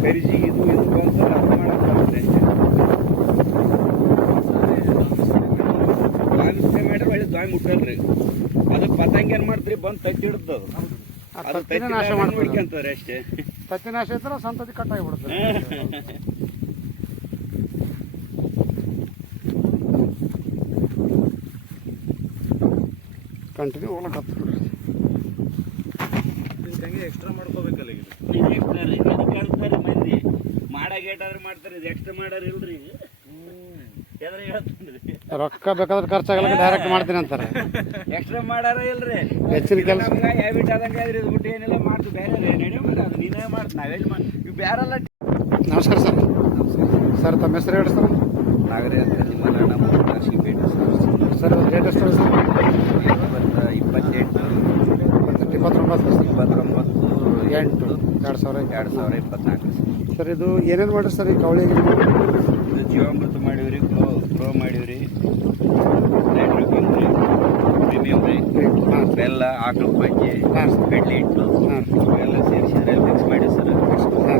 ಕರಿಜಿಗೆ ಇದು ಇದು ಬಂತು ಅದು ಮಾಡೋಕ್ಕಾಗುತ್ತೆ ಬರುತ್ತೆ ದ್ವಾಮಿ ಸ್ಪ್ರೇ ಮಾಡಿದ್ರೆ ಒಳ್ಳೆ ದ್ವಾಮಿ ಮುಟ್ಟಲ್ರಿ ಅದು ಪತಂಗ ಏನ್ ಮಾಡ್ತೀರಿ? ಬಂದು ತತ್ತಿ ಹಿಡ್ದು ಅದು. ನಾಶ ಅಷ್ಟೇ. ತತ್ತಿ ನಾಶ ಇದ್ರೆ ಸಂತತಿ ಕಟ್ಟಾಗಿಬಿಡುತ್ತೆ. ಕಂಟಿನ್ಯೂ ಹೋಗ್ಲಕ್ಕೆ ಹತ್ತಿರ ಎಕ್ಸ್ಟ್ರಾ ಮಾಡ್ಕೋಬೇಕಲ್ಲ ಈಗ extra ರೀ. ಅದು ಕಳ್ಸ್ತಾರೆ ಮಂದಿ ಮಾಡ್ತಾರೆ ಇದು ಎಕ್ಸ್ಟ್ರಾ ಮಾಡಾರ ಇಲ್ರಿ. ಎದ್ರ ಹೇಳ್ತೀನಿ ರೊಕ್ಕ ಬೇಕಾದ್ರೆ ಖರ್ಚಾಗಲ್ಲ ಡೈರೆಕ್ಟ್ ಮಾಡ್ತೀನಿ ಅಂತಾರೆ. ಎಕ್ಸ್ಟ್ರಾ ಮಾಡಾರ ಇಲ್ರಿ. ಹೆಚ್ಚಿನ ಕೆಲಸ ಹ್ಯಾಬಿಟ್ ಆದಂಗೆ ಆದ್ರೆ ಇದು ಬಿಟ್ಟು ಏನೆಲ್ಲ ಮಾಡ್ತು ಬೇರೆ ನಡಿ ಮತ್ತೆ ಅದು. ನೀನೇ ಮಾಡ್ತು ನಾವೇ ಮಾಡಿ ಇವು ಬೇರೆಲ್ಲ ನಮಸ್ಕಾರ ಸರ್. ಸರ್ ತಮ್ಮ ಹೆಸರು ಹೇಳಿ ಸರ್? ನಾಗರೇ ಅಂತ ನಿಮ್ಮ ನಮ್ಮ ಕಾಶಿಪೇಟೆ ಸರ್. ಡೇಟ್ ಎಷ್ಟು ಸರ್ ಇವತ್ತು ಇಪ್ಪತ್ತೆಂಟು. ಇಪ್ಪತ್ತೆಂಟು ಇಪ್ಪತ್ತೊಂಬತ್ತು. ಇಪ್ಪತ್ತೊಂಬತ್ತು ಎಂಟು ಎರಡು ಸಾವಿರ ಎರಡು ಸಾವಿರ ಇಪ್ಪತ್ನಾಲ್ಕು. ಸರ್ ಇದು ಏನೇನು ಮಾಡ್ರಿ ಸರ್ ಈ ಕವಳಿಗೆ ಇದು ಜೀವಾಮೃತ ಮಾಡಿವ್ರಿ ಗ್ರೋ ಗ್ರೋ ಮಾಡಿವ್ರಿ. ಪ್ರೀಮಿಯಂ ರೀ. ಬೆಲ್ಲ ಆಕಳು ಇಟ್ಟು ಎಲ್ಲ ಹಿಟ್ಟು ಹಾಂ. ಇವೆಲ್ಲ ಸೇರಿಸಿದ್ರೆ ಮಿಕ್ಸ್ ಮಾಡಿ ಸರ್.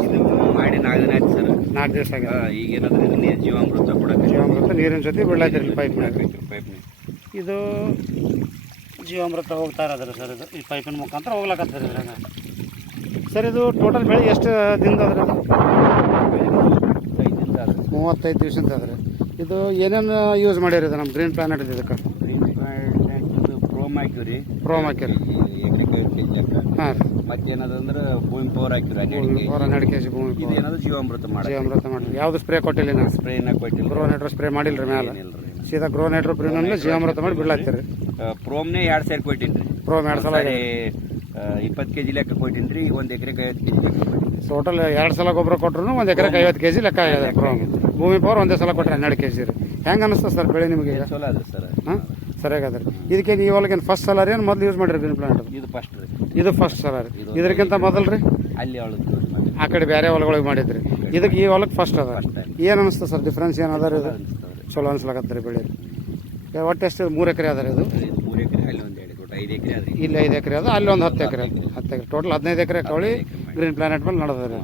ಇದು ಮಾಡಿ ನಾಲ್ಕು ದಿನ ಆಯ್ತು ಸರ್. ನಾಲ್ಕು ದಿವಸ ಈಗ ಏನಾದ್ರೆ ನೀರು ಜೀವಾಮೃತ ಕೊಡಕ್ಕೆ ಜೀವಾಮೃತ ನೀರಿನ ಜೊತೆ ಬೆಳ್ಳಾಯ್ತಿರ್ ಪೈಪ್ ಹಾಕಬೇಕು ಪೈಪ್ ಇದು ಜೀವಾಮೃತ ಹೋಗ್ತಾ ಇರೋದ್ರಿ ಸರ್ ಇದು ಈ ಪೈಪಿನ ಮುಖಾಂತರ ಹೋಗ್ಲಕತ್ತರಿ ಇದ್ರಾಗ. ಸರ್ ಇದು ಟೋಟಲ್ ಬೆಳೆ ಎಷ್ಟು ದಿನದ ಅದ್ರಿ ಮೂವತ್ತೈದು ದಿವಸದಿಂದ ಅದ್ರಿ ಇದು ಏನೇನು ಯೂಸ್ ಮಾಡ್ಯಾರ ಇದು ನಮ್ಮ ಗ್ರೀನ್ ಪ್ಲಾನೆಟ್ ಇದಕ್ಕೆ? ಗ್ರೀನ್ ಪ್ಲಾಂಟ್ ಪ್ರೋಮ್ ಹಾಕಿವ್ರಿ. ಪ್ರೋಮ್ ಹಾಕಿರಿ ಹಾಂ ರೀ. ಮತ್ತೇನದಂದ್ರೆ ಭೂಮಿ ಪವರ್ ಹಾಕಿವ್ರಿ ಹೊರ ಹನ್ನೆರಡು ಕೆ ಜಿ ಭೂಮಿ ಇದು ಏನಾದ್ರು ಜೀವಾಮೃತ ಮಾಡಿ ಜೀವಾಮೃತ ಮಾಡಿರಿ ಯಾವುದು ಸ್ಪ್ರೇ ಕೊಟ್ಟಿಲ್ಲ ನಾ ಸ್ಪ್ರೇನ ಕೊಟ್ಟಿಲ್ಲ ಗ್ರೋ ನೈಟ್ರೋ ಸ್ಪ್ರೇ ಮಾಡಿಲ್ಲ ರೀ ಸೀದಾ ಗ್ರೋ ನೈಟ್ರೋ ಪ್ರೀಮಿಯಮ್ಲೆ ಜೀವಾಮೃತ ಮಾಡಿ ಬಿಡ್ಲಾತ್ತೀರಿ ಪ್ರೋಮ್ನೇ ಎರಡು ಸೇರಿ ಕೊಟ್ಟಿನ್ರಿ. ಪ್ರೋಮ್ ಎರಡು ಸಲ ಸರಿ ಇಪ್ಪತ್ತು ಕೆ ಜಿ ಲೆಕ್ಕ ಕೊಟ್ಟಿನ್ರಿ ಒಂದು ಎಕರೆಗೆ ಐವತ್ತು ಕೆ ಜಿ ಟೋಟಲ್ ಎರಡು ಸಲ ಗೊಬ್ಬರ ಕೊಟ್ಟರು ಒಂದು ಎಕರೆಗೆ ಐವತ್ತು ಕೆ ಜಿ ಲೆಕ್ಕ ಆಗಿದೆ. ಭೂಮಿ ಪವರ್ ಒಂದೇ ಸಲ ಕೊಟ್ಟರೆ ಹನ್ನೆರಡು ಕೆ ಜಿ ರೀ. ಹೆಂಗೆ ಅನಿಸ್ತದೆ ಸರ್ ಬೆಳೆ ನಿಮಗೆ ಚಲೋ ಅದ ಸರ್. ಹಾಂ? ಸರಿಯಾಗದ್ರಿ. ಇದಕ್ಕೆ ನೀವು ಹೊಲಗೇನು ಫಸ್ಟ್ ಸಲ ರೀ ಏನು ಮೊದಲು ಯೂಸ್ ಮಾಡಿರಿ ಗ್ರೀನ್ ಪ್ಲಾಂಟ್ ಇದು ಫಸ್ಟ್ ರೀ. ಇದು ಫಸ್ಟ್ ಸಲ ರೀ ಇದಕ್ಕಿಂತ ಮೊದಲು ರೀ? ಅಲ್ಲಿ ಆ ಕಡೆ ಬೇರೆ ಹೊಲಗಳಿಗೆ ಮಾಡಿದ್ರಿ. ಇದಕ್ಕೆ ಈ ಹೊಲಕ್ಕೆ ಫಸ್ಟ್ ಅದ. ಏನು ಅನಿಸ್ತದೆ ಸರ್ ಡಿಫ್ರೆನ್ಸ್ ಏನು ಅದ ರೀ ಇದು ಚಲೋ ಚಲೋ ರೀ ಬೆಳೆ ಒಟ್ಟು ಎಷ್ಟು? ಮೂರು ಎಕರೆ ಅದ ರೀ ಇದು ಮೂರು ಎಕರೆ ಅಲ್ಲಿ ಒಂದು ಐದು ಎಕರೆ ಅದ್ರಿ ಇಲ್ಲಿ ಐದು ಎಕರೆ ಅದು ಅಲ್ಲಿ ಒಂದು ಹತ್ತು ಎಕರೆ ಹತ್ತು ಎಕರೆ. ಟೋಟಲ್ ಹದಿನೈದು ಎಕರೆ ಕವಳಿ ಗ್ರೀನ್ ಪ್ಲಾನೆಟ್ ಮೇಲೆ ನಡೆದ್ರಿ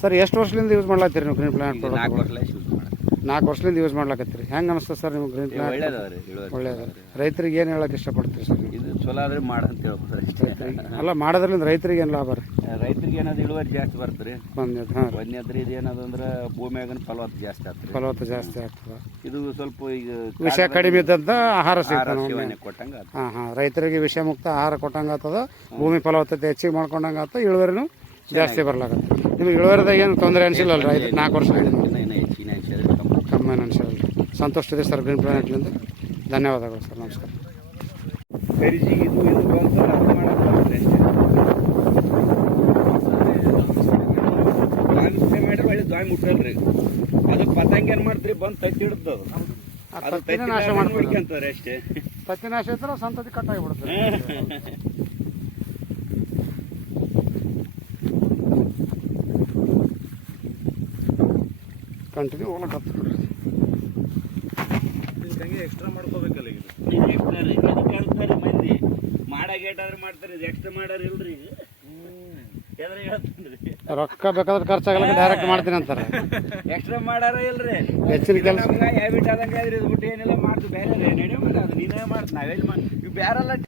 ಸರ್ ಎಷ್ಟು ವರ್ಷದಿಂದ ಯೂಸ್ ಮಾಡ್ಲಾತ್ತೀರಿ ನೀವು ಗ್ರೀನ್ ಪ್ಲಾನೆಟ್ ನಾಲ್ಕು ಪ್ರಾಡಕ್ಟ್ ವರ್ಷ ನಾಲ್ಕು ವರ್ಷದಿಂದ ಯೂಸ್ ಮಾಡ್ಲಕತ್ತೀರಿ. ಹೆಂಗೆ ಅನಿಸ್ತದೆ ಸರ್ ನಿಮ್ಗೆ ಗ್ರೀನ್ ಪ್ಲಾಂಟ್ ಇಳುವರಿ ಒಳ್ಳೇದು ರೈತರಿಗೆ ಏನು ಹೇಳಕ್ಕೆ ಇಷ್ಟಪಡ್ತೀರಿ ಸರ್ ನೀವು? ಇದು ಚಲೋ ಆದ್ರೆ ಮಾಡಂತ ಹೇಳ್ಬೋದು ಅಷ್ಟೇ. ಅಲ್ಲ ಮಾಡೋದ್ರಿಂದ ರೈತರಿಗೆ ಏನು ಲಾಭ ರೀ? ರೈತರಿಗೆ ಏನಾದ್ರು ಇಳುವರಿ ಜಾಸ್ತಿ ಬರ್ತೀರಿ ಬಂದ್ ಹಾಂ ರೀ. ಇದು ಏನದು ಅಂದ್ರೆ ಭೂಮಿಯಾಗನ ಫಲವತ್ತು ಜಾಸ್ತಿ ಆಗ್ತದೆ ಫಲವತ್ತು ಜಾಸ್ತಿ ಆಗ್ತದೆ. ಇದು ಸ್ವಲ್ಪ ಈಗ ವಿಷ ಕಡಿಮೆ ಇದ್ದಂತ ಆಹಾರ ಸಿಗ್ತದೆ ಕೊಟ್ಟಂಗ ಆತು. ಹಾಂ ಹಾಂ. ರೈತರಿಗೆ ವಿಷ ಮುಕ್ತ ಆಹಾರ ಕೊಟ್ಟಂಗೆ ಆಗ್ತದ ಭೂಮಿ ಫಲವತ್ತತೆ ಹೆಚ್ಚಿಗೆ ಮಾಡ್ಕೊಂಡಂಗೆ ಆಗ್ತದೆ ಇಳುವರಿನೂ ಜಾಸ್ತಿ ಬರ್ಲಾಗತ್ತೆ ನಿಮ್ಗೆ ಇಳುವರಿದಾಗ ಏನು ತೊಂದರೆ ಅನಿಸಿಲ್ಲ ಅಲ್ರಿ ಐದು ನಾಲ್ಕು ವರ್ಷ ಇನ್ನೂ ಕಮ್ಮಿ. ಕಮ್ಮಿ ಸಂತೋಷದ ಸಂತೋಷ ಇದೆ ಸರ್ ಗ್ರೀನ್ ಪ್ಲಾನೆಟ್ಲಿಂದ ಧನ್ಯವಾದಗಳು ಸರ್ ನಮಸ್ಕಾರ. ಕರಿಜಿಗೆ ಇದು ಇದು ಬಂತು ಅದು ಮಾಡಕ್ ಬರುತ್ತೆ ಅಷ್ಟೇ. ದ್ವಾಮಿ ಸ್ಪ್ರೇ ಮಾಡಿದ್ರೆ ಒಳ್ಳೆ ದ್ವಾಮಿ ಮುಟ್ಟಲ್ರಿ. ಅದು ಪತಂಗ ಏನ್ ಮಾಡ್ತೀರಿ ಬಂದು ತತ್ತಿ ಹಿಡ್ದು ಅದು. ತತ್ತಿ ನಾಶ ಅಷ್ಟೇ. ತತ್ತಿ ನಾಶ ಇದ್ರೆ ಸಂತತಿ ಕಟ್ಟಾಗಿಬಿಡುತ್ತೆ ಕಂಟಿನ್ಯೂ ಹೋಗ್ಲಕತ್ತ ಹಂಗೆ ಎಕ್ಸ್ಟ್ರಾ ಮಾಡ್ಕೋಬೇಕಲ್ಲ ಇದು ಇದು extra ರೀ. ಅದು ಕಳ್ಸ್ತಾರೆ ಮಂದಿ. ಮಾಡಾಗ ಏಟಾದ್ರೆ ಮಾಡ್ತಾರೆ ಇದು ಎಕ್ಸ್ಟ್ರಾ ಮಾಡಾರ ಇಲ್ರಿ. ಎದ್ರ ಹೇಳ್ತೀನಿ ರೊಕ್ಕ ಬೇಕಾದ್ರೆ ಖರ್ಚಾಗಲ್ಲ ಡೈರೆಕ್ಟ್ ಮಾಡ್ತೀನಿ ಅಂತಾರೆ. ಎಕ್ಸ್ಟ್ರಾ ಮಾಡಾರ ಇಲ್ರಿ. ಹೆಚ್ಚಿನ ಕೆಲಸ ಹ್ಯಾಬಿಟ್ ಆದಂಗೆ ಇದು ಬಿಟ್ಟು ಏನೆಲ್ಲ ಮಾಡ್ತು ಬೇರೆ ಮತ್ತೆ ಅದು. ನೀನೇ ಮಾಡ್ತು ನಾವೆಲ್ಲಿ ಮಾಡಿ ಬ್ಯಾರಲ್ಲ ಬೇರೆಲ್ಲ